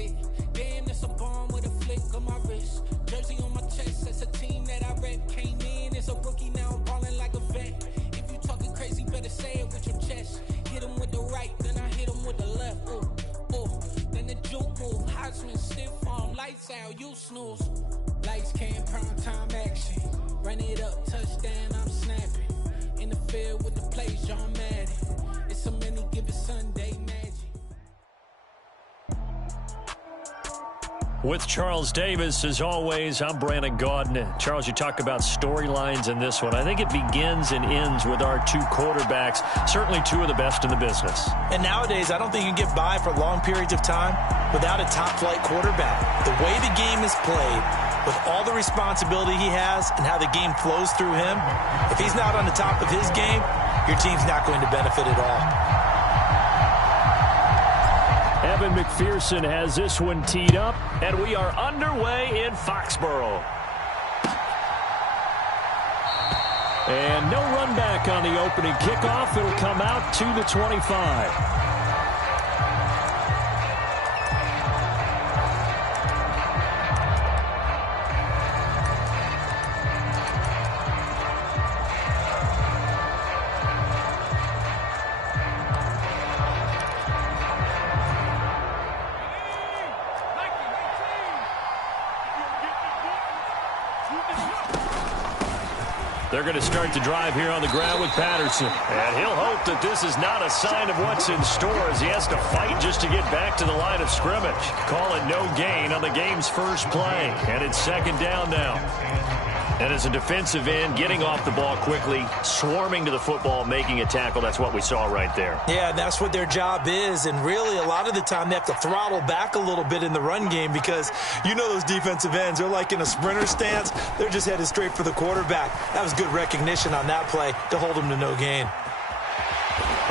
it. Damn, that's a bomb with a flick of my wrist. Jersey on my chest, that's a team that I rep. Came in as a rookie, now I'm ballin' like a vet. If you talking crazy, better say it with your chest. Hit him with the right, then I hit him with the left. Then the juke move, Heisman stiff arm, lights out, you snooze. Lights came, prime time action. Run it up, touchdown, I'm snapping. In the field with the plays, John Madden. It's a many given Sunday magic. With Charles Davis, as always, I'm Brandon Gaudin. Charles, you talk about storylines in this one. I think it begins and ends with our two quarterbacks, certainly two of the best in the business. And nowadays, I don't think you can get by for long periods of time without a top-flight quarterback. The way the game is played, with all the responsibility he has and how the game flows through him, if he's not on the top of his game, your team's not going to benefit at all. Evan McPherson has this one teed up, and we are underway in Foxborough. And no run back on the opening kickoff. It'll come out to the 25. They're going to start the drive here on the ground with Patterson. And he'll hope that this is not a sign of what's in store as he has to fight just to get back to the line of scrimmage. Call it no gain on the game's first play. And it's second down now. And as a defensive end, getting off the ball quickly, swarming to the football, making a tackle, that's what we saw right there. Yeah, that's what their job is. And really, a lot of the time, they have to throttle back a little bit in the run game because you know those defensive ends, they're like in a sprinter stance. They're just headed straight for the quarterback. That was good recognition on that play to hold him to no gain.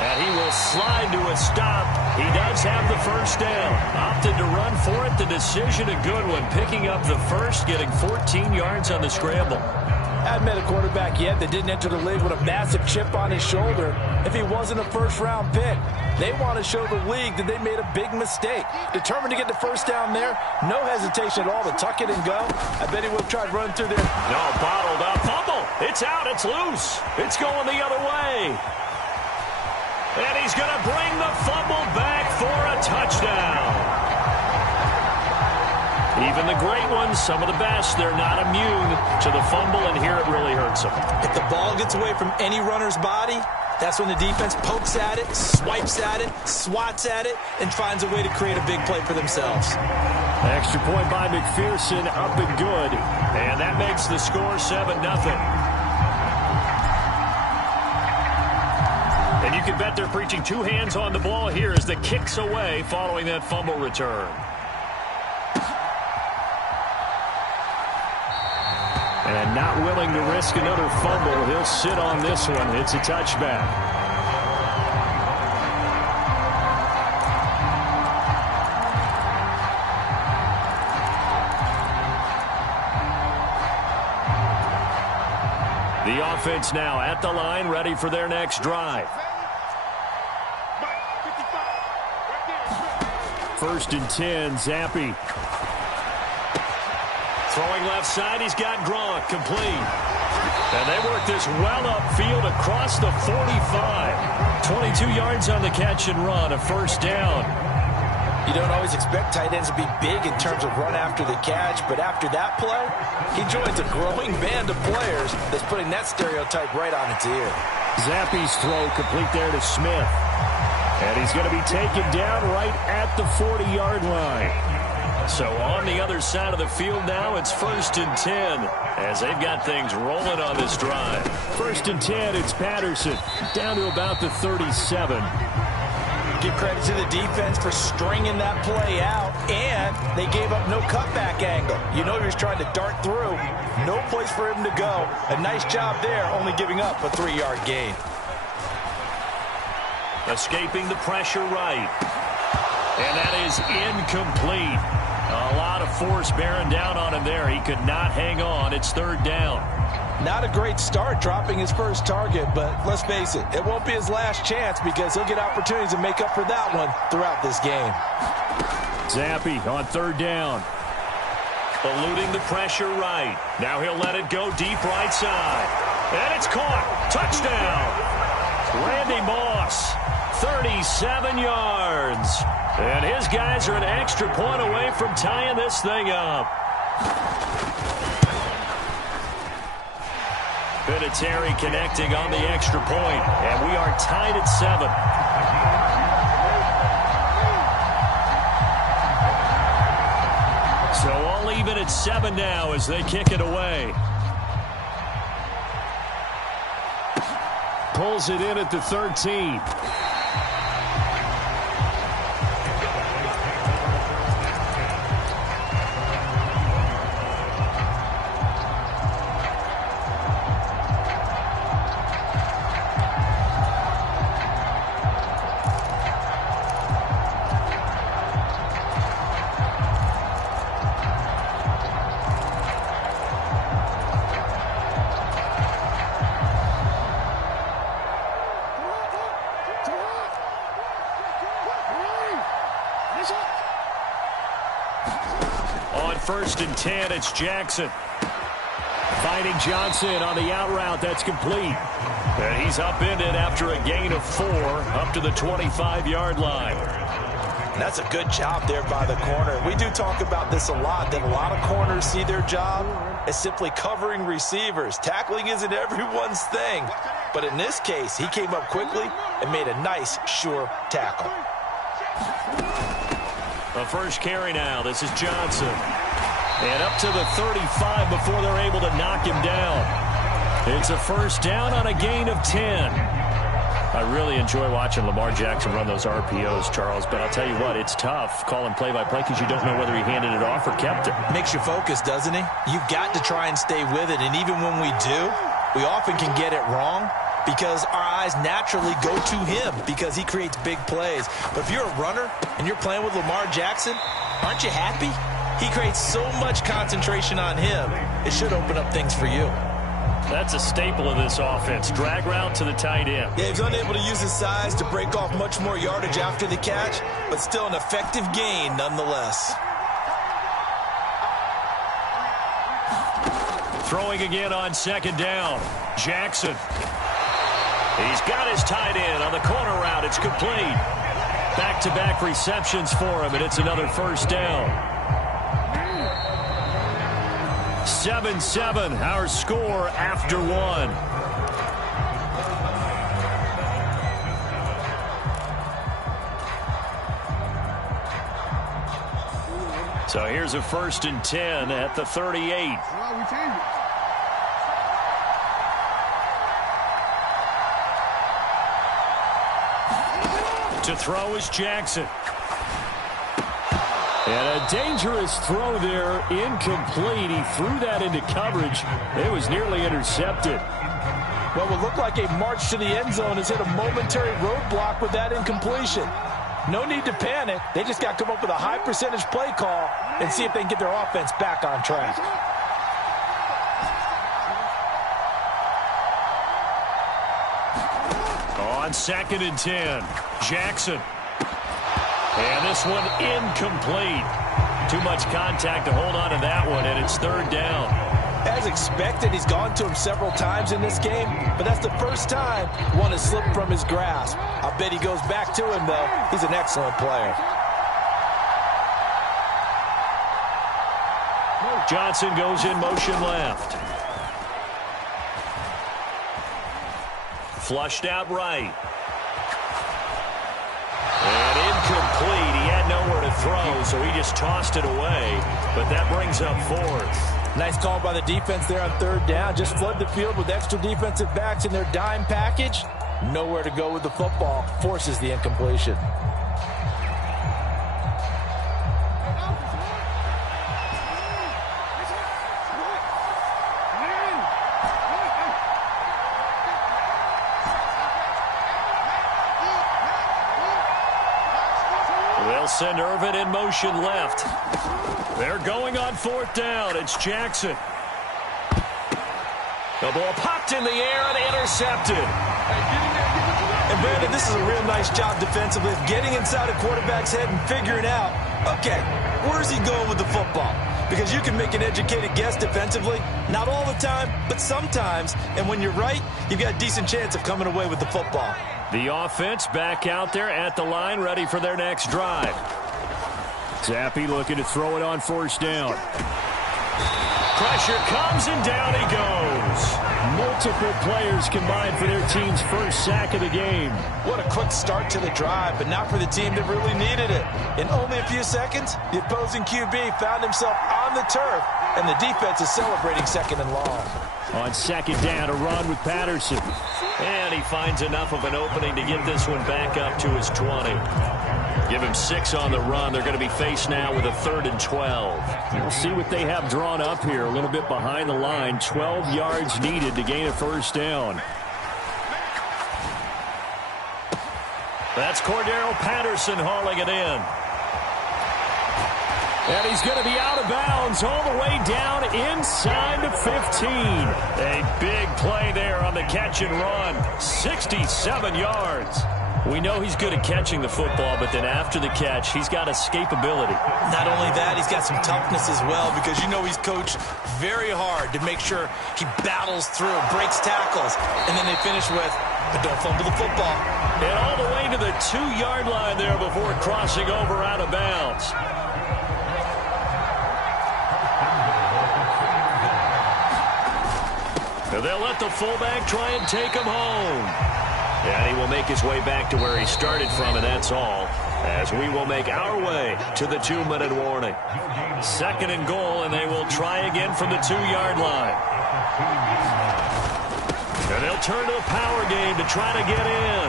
And he will slide to a stop. He does have the first down. Opted to run for it. The decision a good one. Picking up the first, getting 14 yards on the scramble. I haven't met a quarterback yet that didn't enter the league with a massive chip on his shoulder if he wasn't a first-round pick. They want to show the league that they made a big mistake. Determined to get the first down there. No hesitation at all to tuck it and go. I bet he would have tried running through there. No, bottled up. Fumble. It's out. It's loose. It's going the other way. And he's going to bring the fumble back for a touchdown. Even the great ones, some of the best, they're not immune to the fumble, and here it really hurts them. If the ball gets away from any runner's body, that's when the defense pokes at it, swipes at it, swats at it, and finds a way to create a big play for themselves. Extra point by McPherson, up and good. And that makes the score 7-0. And you can bet they're preaching two hands on the ball here as the kick's away following that fumble return. And not willing to risk another fumble. He'll sit on this one. It's a touchback. The offense now at the line, ready for their next drive. First and 10, Zappi. Throwing left side, he's got Gronk, complete. And they work this well upfield across the 45. 22 yards on the catch and run, a first down. You don't always expect tight ends to be big in terms of run after the catch, but after that play, he joins a growing band of players that's putting that stereotype right on its ear. Zappi's throw complete there to Smith. And he's going to be taken down right at the 40-yard line. So on the other side of the field now, it's first and 10 as they've got things rolling on this drive. First and 10, it's Patterson down to about the 37. Give credit to the defense for stringing that play out, and they gave up no cutback angle. You know he was trying to dart through. No place for him to go. A nice job there, only giving up a 3-yard gain. Escaping the pressure right. And that is incomplete. A lot of force bearing down on him there. He could not hang on. It's third down. Not a great start dropping his first target, but let's face it, it won't be his last chance because he'll get opportunities to make up for that one throughout this game. Zappi on third down. Eluding the pressure right. Now he'll let it go deep right side. And it's caught. Touchdown. Randy Moss, 37 yards. And his guys are an extra point away from tying this thing up. Vinatieri connecting on the extra point. And we are tied at 7. So all even at 7 now as they kick it away. Pulls it in at the 13. First and 10, it's Jackson. Fighting Johnson on the out route. That's complete. And he's upended after a gain of 4 up to the 25-yard line. That's a good job there by the corner. We do talk about this a lot, that a lot of corners see their job as simply covering receivers. Tackling isn't everyone's thing. But in this case, he came up quickly and made a nice, sure tackle. The first carry now. This is Johnson. And up to the 35 before they're able to knock him down. It's a first down on a gain of 10. I really enjoy watching Lamar Jackson run those RPOs, Charles, but I'll tell you what, it's tough calling play-by-play because you don't know whether he handed it off or kept it. Makes you focus, doesn't he? You've got to try and stay with it, and even when we do, we often can get it wrong because our eyes naturally go to him because he creates big plays. But if you're a runner and you're playing with Lamar Jackson, aren't you happy? He creates so much concentration on him, it should open up things for you. That's a staple of this offense. Drag route to the tight end. Yeah, he's unable to use his size to break off much more yardage after the catch, but still an effective gain nonetheless. Throwing again on second down. Jackson. He's got his tight end on the corner route. It's complete. Back-to-back receptions for him, and it's another first down. 7-7, our score after 1. So here's a first and 10 at the 38. To throw is Jackson. And a dangerous throw there, incomplete. He threw that into coverage. It was nearly intercepted. What would look like a march to the end zone has hit a momentary roadblock with that incompletion. No need to panic. They just got to come up with a high percentage play call and see if they can get their offense back on track. On second and 10, Jackson. And this one incomplete. Too much contact to hold on to that one, and it's third down. As expected, he's gone to him several times in this game, but that's the first time one has slipped from his grasp. I bet he goes back to him, though. He's an excellent player. Johnson goes in motion left. Flushed out right. And incomplete. He had nowhere to throw, so he just tossed it away. But that brings up fourth. Nice call by the defense there on third down. Just flood the field with extra defensive backs in their dime package. Nowhere to go with the football. Forces the incompletion. They'll send Irvin in motion left. They're going on fourth down. It's Jackson. The ball popped in the air and intercepted. And Brandon, this is a real nice job defensively of getting inside a quarterback's head and figuring out, okay, where's he going with the football? Because you can make an educated guess defensively, not all the time, but sometimes. And when you're right, you've got a decent chance of coming away with the football. The offense back out there at the line, ready for their next drive. Zappi looking to throw it on first down. Pressure comes and down he goes. Multiple players combined for their team's first sack of the game. What a quick start to the drive, but not for the team that really needed it. In only a few seconds, the opposing QB found himself on the turf, and the defense is celebrating second and long. On second down, a run with Patterson. And he finds enough of an opening to get this one back up to his 20. Give him 6 on the run. They're going to be faced now with a 3rd and 12. We'll see what they have drawn up here. A little bit behind the line. 12 yards needed to gain a first down. That's Cordero Patterson hauling it in. And he's going to be out of bounds all the way down inside the 15. A big play there on the catch and run. 67 yards. We know he's good at catching the football, but then after the catch, he's got escapability. Not only that, he's got some toughness as well, because you know he's coached very hard to make sure he battles through, breaks tackles, and then they finish with, but don't fumble the football. And all the way to the 2-yard line there before crossing over out of bounds. They'll let the fullback try and take him home. And he will make his way back to where he started from, and that's all, as we will make our way to the 2-minute warning. 2nd and goal, and they will try again from the 2-yard line. And they'll turn to the power game to try to get in.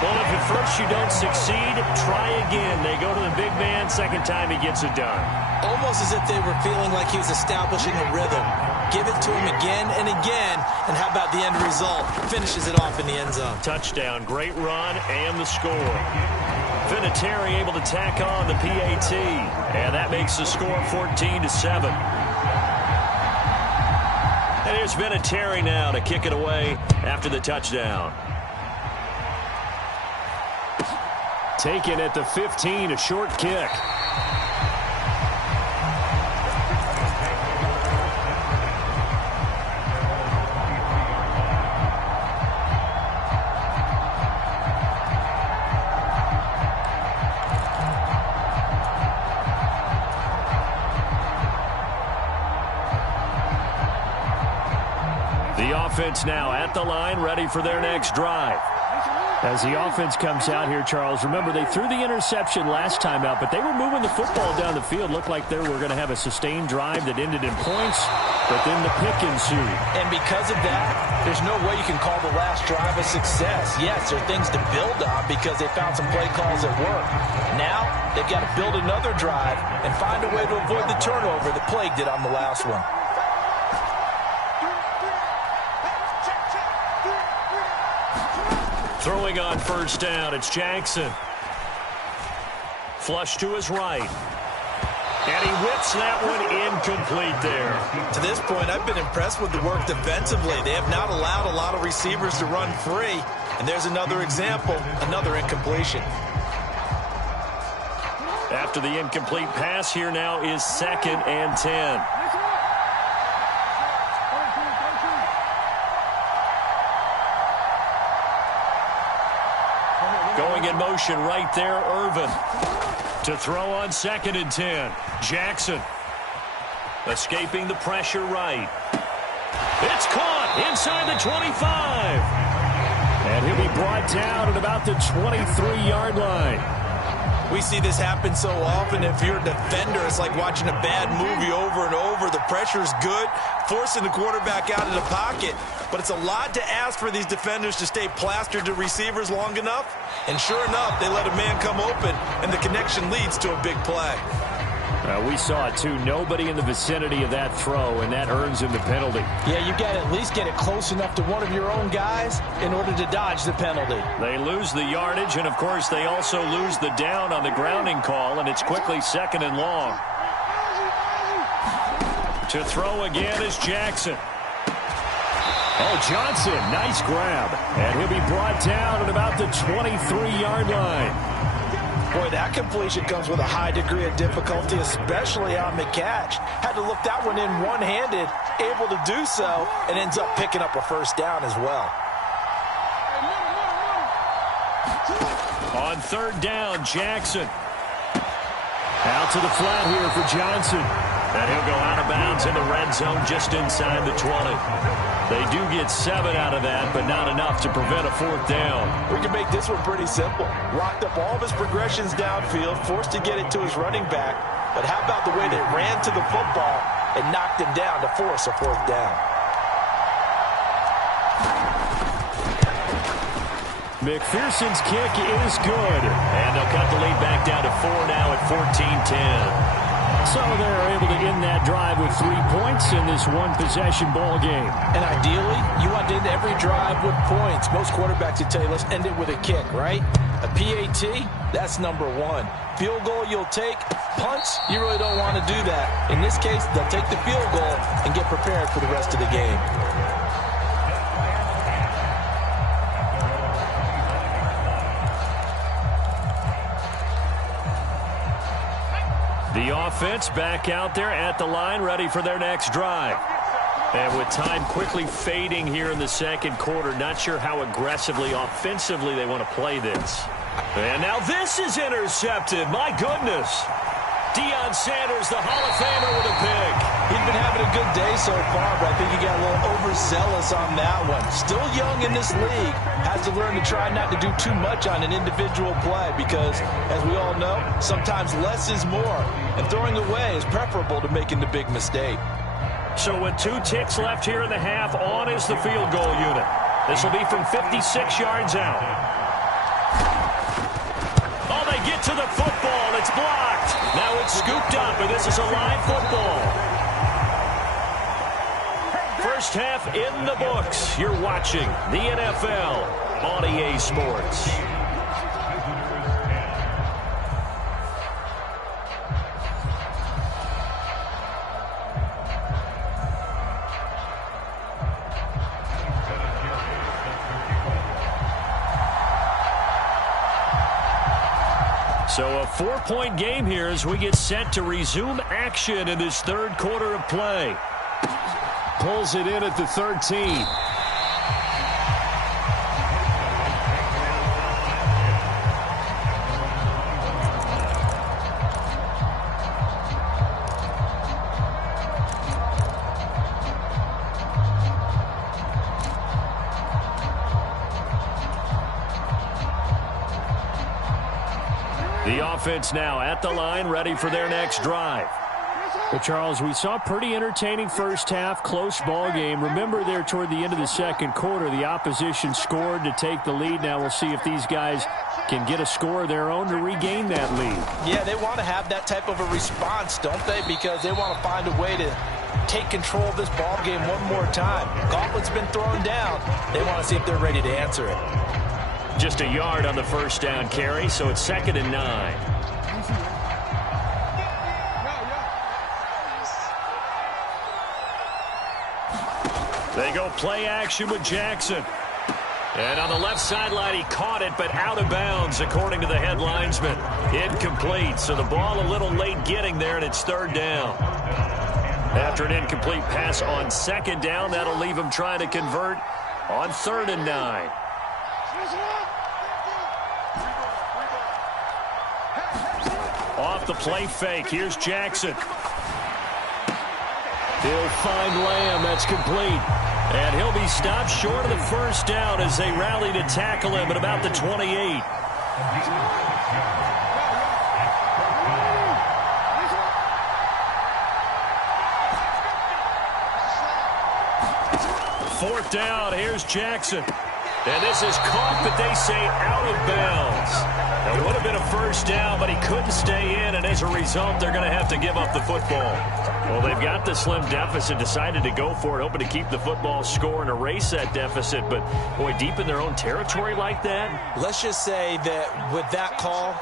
Well, if at first you don't succeed, try again. They go to the big man. Second time he gets it done. Almost as if they were feeling like he was establishing a rhythm. Give it to him again and again, and how about the end result? Finishes it off in the end zone. Touchdown, great run, and the score. Vinatieri able to tack on the PAT, and that makes the score 14-7. And here's Vinatieri now to kick it away after the touchdown. Taken at the 15, a short kick. Offense now at the line, ready for their next drive. As the offense comes out here, Charles, remember they threw the interception last time out, but they were moving the football down the field. Looked like they were going to have a sustained drive that ended in points, but then the pick ensued. And because of that, there's no way you can call the last drive a success. Yes, there are things to build on because they found some play calls that work. Now, they've got to build another drive and find a way to avoid the turnover that plagued it on the last one. Throwing on first down, it's Jackson. Flush to his right. And he whips that one incomplete there. To this point, I've been impressed with the work defensively. They have not allowed a lot of receivers to run free. And there's another example, another incompletion. After the incomplete pass, here now is 2nd and 10. Going in motion right there, Irvin. To throw on 2nd and 10. Jackson. Escaping the pressure right. It's caught inside the 25. And he'll be brought down at about the 23-yard line. We see this happen so often. If you're a defender, it's like watching a bad movie over and over. The pressure's good, forcing the quarterback out of the pocket. But it's a lot to ask for these defenders to stay plastered to receivers long enough. And sure enough, they let a man come open, and the connection leads to a big play. We saw it, too. Nobody in the vicinity of that throw, and that earns him the penalty. Yeah, you got to at least get it close enough to one of your own guys in order to dodge the penalty. They lose the yardage, and, of course, they also lose the down on the grounding call, and it's quickly 2nd and long. To throw again is Jackson. Oh, Johnson, nice grab. And he'll be brought down at about the 23-yard line. Boy, that completion comes with a high degree of difficulty, especially on the catch. Had to look that one in one-handed, able to do so, and ends up picking up a first down as well. On third down, Jackson. Out to the flat here for Johnson. And he'll go out of bounds in the red zone just inside the 20. They do get 7 out of that, but not enough to prevent a fourth down. We can make this one pretty simple. Locked up all of his progressions downfield, forced to get it to his running back. But how about the way they ran to the football and knocked him down to force a fourth down? McPherson's kick is good. And they'll cut the lead back down to 4 now at 14-10. So they're able to end that drive with 3 points in this one-possession ball game. And ideally, you want to end every drive with points. Most quarterbacks would tell you, let's end it with a kick, right? A PAT, that's number 1. Field goal you'll take. Punts, you really don't want to do that. In this case, they'll take the field goal and get prepared for the rest of the game. The offense back out there at the line, ready for their next drive. And with time quickly fading here in the second quarter, not sure how aggressively, offensively they want to play this. And now this is intercepted. My goodness. Deion Sanders, the Hall of Famer, with a pick. He's been having a good day so far, but I think he got a little overzealous on that one. Still young in this league. Has to learn to try not to do too much on an individual play because, as we all know, sometimes less is more. And throwing away is preferable to making the big mistake. So with 2 ticks left here in the half, on is the field goal unit. This will be from 56 yards out. Oh, they get to the football. It's blocked. Now it's scooped up, and this is a live football. First half in the books. You're watching the NFL on EA Sports. So a 4-point game here as we get set to resume action in this third quarter of play. Pulls it in at the 13. The offense now at the line, ready for their next drive. Well, Charles, we saw a pretty entertaining first half, close ball game. Remember there toward the end of the second quarter, the opposition scored to take the lead. Now we'll see if these guys can get a score of their own to regain that lead. Yeah, they want to have that type of a response, don't they? Because they want to find a way to take control of this ball game one more time. Gauntlet's been thrown down. They want to see if they're ready to answer it. Just a yard on the first down carry, so it's 2nd and 9. They go play action with Jackson. And on the left sideline, he caught it, but out of bounds, according to the head linesman. Incomplete, so the ball a little late getting there, and it's 3rd down. After an incomplete pass on 2nd down, that'll leave him trying to convert on 3rd and 9. Off the play fake, here's Jackson. He'll find Lamb, that's complete. And he'll be stopped short of the first down as they rally to tackle him at about the 28. Fourth down, here's Jackson. And this is caught, but they say out of bounds. That would have been a first down, but he couldn't stay in, and as a result, they're going to have to give up the football. Well, they've got the slim deficit, decided to go for it, hoping to keep the football score and erase that deficit. But, boy, deep in their own territory like that? Let's just say that with that call,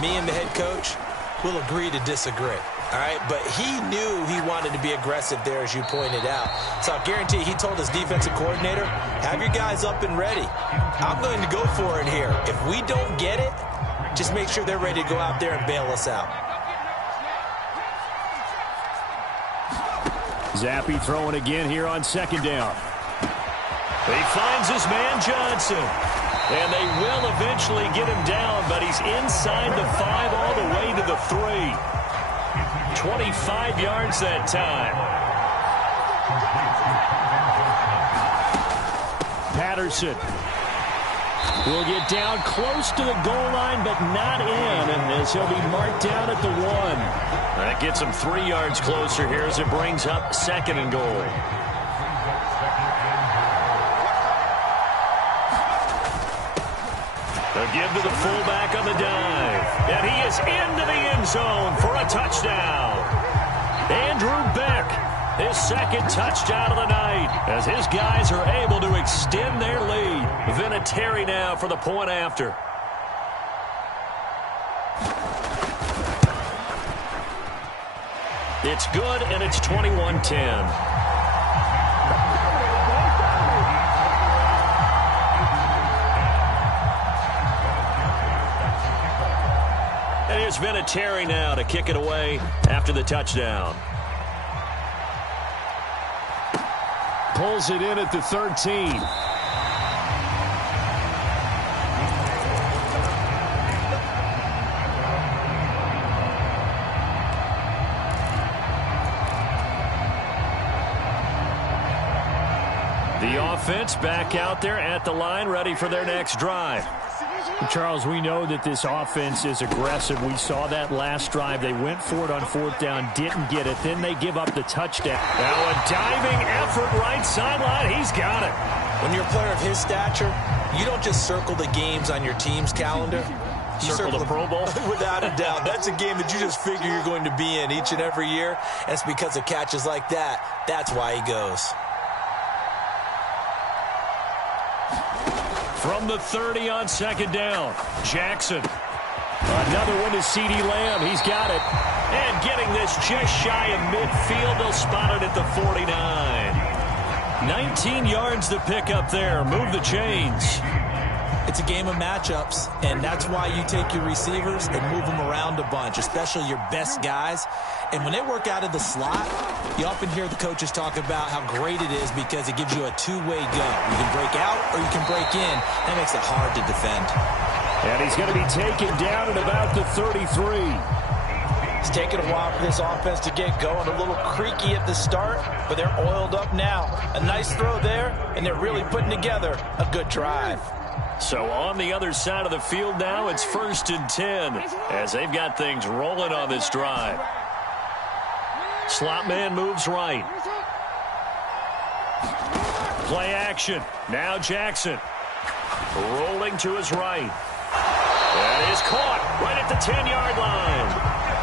me and the head coach, will agree to disagree. All right, but he knew he wanted to be aggressive there, as you pointed out. So I guarantee he told his defensive coordinator, have your guys up and ready. I'm going to go for it here. If we don't get it, just make sure they're ready to go out there and bail us out. Zappi throwing again here on second down. He finds his man Johnson. And they will eventually get him down, but he's inside the 5 all the way to the 3. 25 yards that time. Patterson will get down close to the goal line, but not in, and as he'll be marked down at the 1. That gets him 3 yards closer here as it brings up second and goal. They'll give to the fullback on the dive. And he is into the end zone for a touchdown. Andrew Beck, his second touchdown of the night, as his guys are able to extend their lead. Vinatieri now for the point after. It's good, and it's 21-10. And here's Vinatieri now to kick it away after the touchdown. Pulls it in at the 13. The offense back out there at the line, ready for their next drive. Charles, we know that this offense is aggressive. We saw that last drive. They went for it on fourth down, didn't get it. Then they give up the touchdown. Now a diving effort right sideline. He's got it. When you're a player of his stature, you don't just circle the games on your team's calendar. You circle the Pro Bowl? Without a doubt. That's a game that you just figure you're going to be in each and every year. And it's because of catches like that. That's why he goes. From the 30 on second down, Jackson. Another one to CeeDee Lamb. He's got it. And getting this just shy of midfield. They'll spot it at the 49. 19 yards to pick up there. Move the chains. It's a game of matchups, and that's why you take your receivers and move them around a bunch, especially your best guys. And when they work out of the slot, you often hear the coaches talk about how great it is because it gives you a two-way go. You can break out or you can break in. That makes it hard to defend. And he's going to be taken down at about the 33. It's taken a while for this offense to get going. A little creaky at the start, but they're oiled up now. A nice throw there, and they're really putting together a good drive. So on the other side of the field now, it's 1st and 10 as they've got things rolling on this drive. Slot man moves right. Play action. Now Jackson. Rolling to his right. And is caught right at the 10-yard line.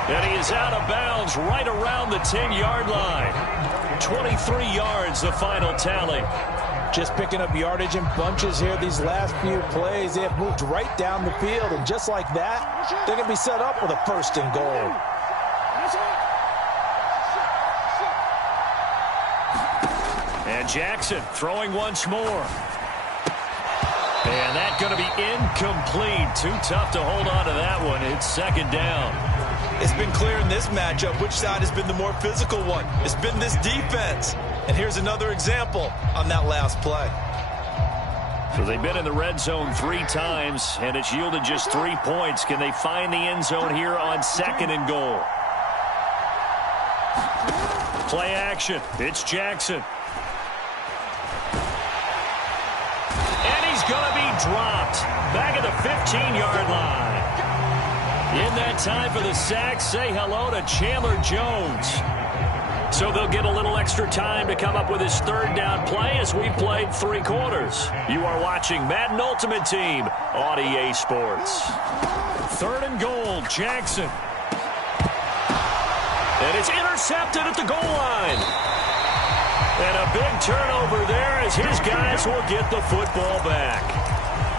And he is out of bounds right around the 10-yard line. 23 yards, the final tally. Just picking up yardage in bunches here these last few plays. They have moved right down the field, and just like that, they're going to be set up with a 1st and goal. And Jackson throwing once more. And that's going to be incomplete. Too tough to hold on to that one. It's 2nd down. It's been clear in this matchup which side has been the more physical one. It's been this defense. And here's another example on that last play. So they've been in the red zone 3 times, and it's yielded just 3 points. Can they find the end zone here on 2nd and goal? Play action. It's Jackson. And he's going to be dropped back at the 15-yard line. In that time for the sack, say hello to Chandler Jones. So they'll get a little extra time to come up with his 3rd down play as we played 3 quarters. You are watching Madden Ultimate Team on EA Sports. 3rd and goal, Jackson. And it's intercepted at the goal line. And a big turnover there as his guys will get the football back.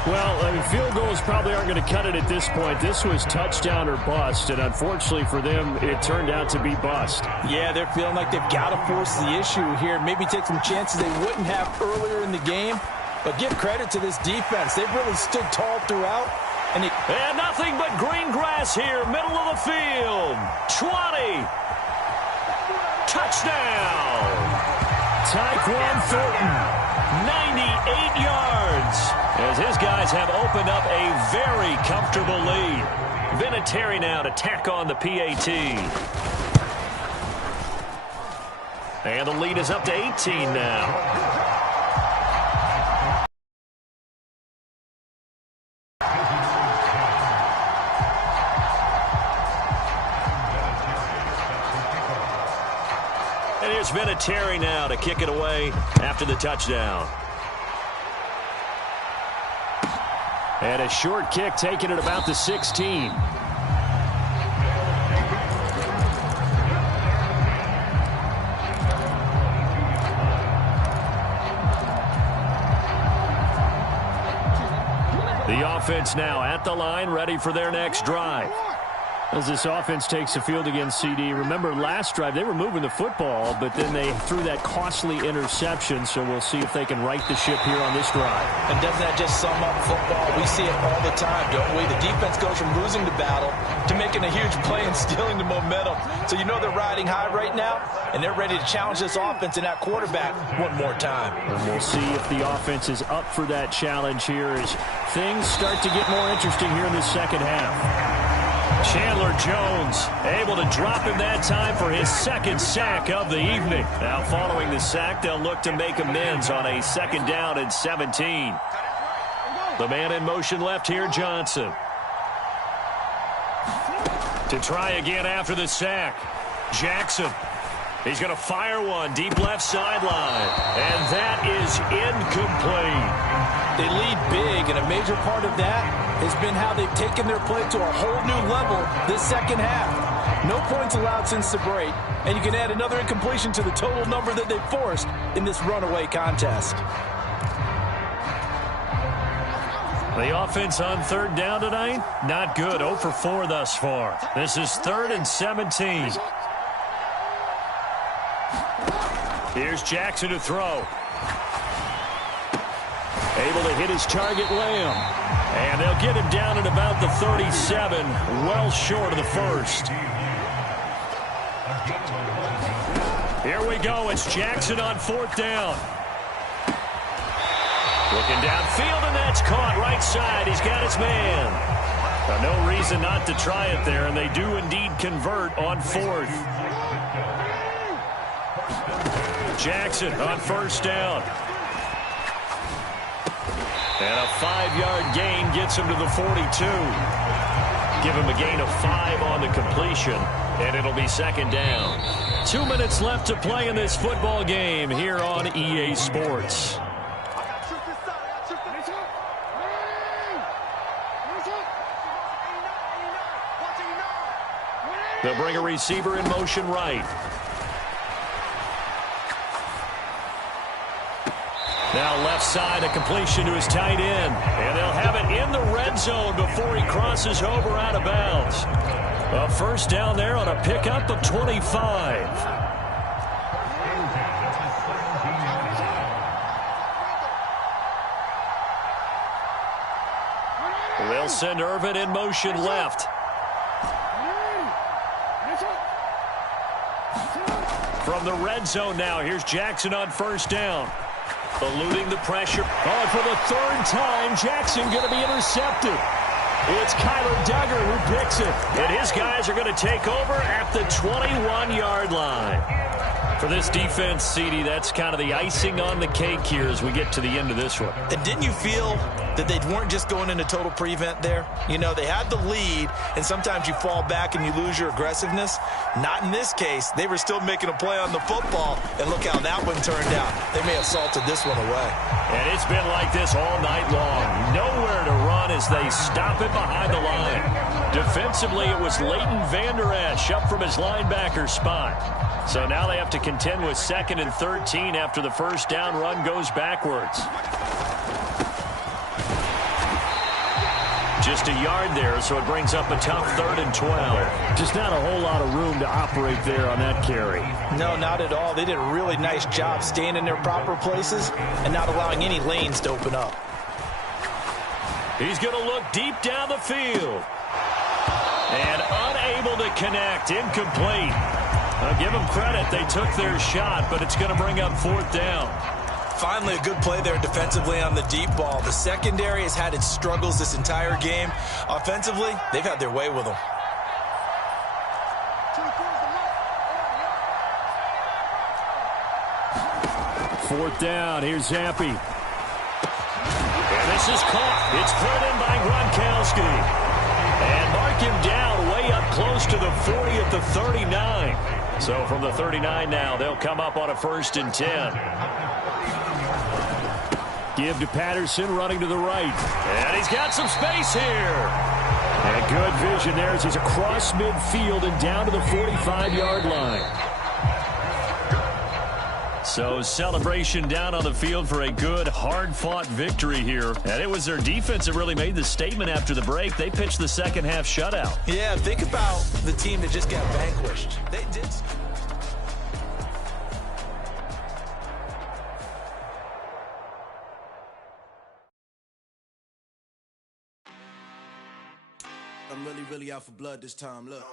Well, I mean, field goals probably aren't going to cut it at this point. This was touchdown or bust, and unfortunately for them, it turned out to be bust. Yeah, they're feeling like they've got to force the issue here. Maybe take some chances they wouldn't have earlier in the game. But give credit to this defense. They've really stood tall throughout. And nothing but green grass here, middle of the field. 20. Touchdown. Tyquan Thornton, 98 yards. As his guys have opened up a very comfortable lead. Vinatieri now to tack on the PAT. And the lead is up to 18 now. And here's Vinatieri now to kick it away after the touchdown. And a short kick taken at about the 16. The offense now at the line, ready for their next drive. As this offense takes the field against CD, remember last drive they were moving the football, but then they threw that costly interception, so we'll see if they can right the ship here on this drive. And doesn't that just sum up football? We see it all the time, don't we? The defense goes from losing the battle to making a huge play and stealing the momentum. So you know they're riding high right now, and they're ready to challenge this offense and that quarterback one more time. And we'll see if the offense is up for that challenge here as things start to get more interesting here in the second half. Chandler Jones able to drop him that time for his second sack of the evening. Now following the sack, they'll look to make amends on a 2nd down and 17. The man in motion left here, Johnson. To try again after the sack. Jackson. He's going to fire one deep left sideline. And that is incomplete. They lead big, and a major part of that has been how they've taken their play to a whole new level this second half. No points allowed since the break, and you can add another incompletion to the total number that they forced in this runaway contest. The offense on 3rd down tonight, not good. 0 for 4 thus far. This is 3rd and 17. Here's Jackson to throw. Able to hit his target, Lamb. And they'll get him down at about the 37, well short of the first. Here we go. It's Jackson on 4th down. Looking downfield, and that's caught right side. He's got his man. No reason not to try it there, and they do indeed convert on 4th. Jackson on 1st down. And a 5-yard gain gets him to the 42. Give him a gain of 5 on the completion, and it'll be 2nd down. 2 minutes left to play in this football game here on EA Sports. They'll bring a receiver in motion right. Now left side, a completion to his tight end. And they'll have it in the red zone before he crosses over out of bounds. A 1st down there on a pickup of 25. They'll send Irvin in motion left. From the red zone now, here's Jackson on 1st down. Eluding the pressure. Oh, for the 3rd time, Jackson going to be intercepted. It's Kyler Duggar who picks it. And his guys are going to take over at the 21-yard line. For this defense, CD, that's kind of the icing on the cake here as we get to the end of this one. And didn't you feel that they weren't just going into total prevent there? You know, they had the lead, and sometimes you fall back and you lose your aggressiveness. Not in this case. They were still making a play on the football, and look how that one turned out. They may have salted this one away. And it's been like this all night long. Nowhere to run as they stop it behind the line. Defensively, it was Leighton Vander Esch up from his linebacker spot. So now they have to contend with 2nd and 13 after the 1st down run goes backwards. Just a yard there, so it brings up a tough 3rd and 12. Just not a whole lot of room to operate there on that carry. No, not at all. They did a really nice job staying in their proper places and not allowing any lanes to open up. He's going to look deep down the field. And unable to connect. Incomplete. I'll give them credit. They took their shot, but it's going to bring up 4th down. Finally, a good play there defensively on the deep ball. The secondary has had its struggles this entire game. Offensively, they've had their way with them. Fourth down. Here's Zampi. And this is caught. It's put in by Gronkowski. And mark him down way up close to the 40 at the 39. So from the 39 now, they'll come up on a 1st and 10. Give to Patterson, running to the right. And he's got some space here. And good vision there as he's across midfield and down to the 45-yard line. So celebration down on the field for a good, hard-fought victory here. And it was their defense that really made the statement after the break. They pitched the second-half shutout. Yeah, think about the team that just got vanquished. They did. I'm really out for blood this time, look.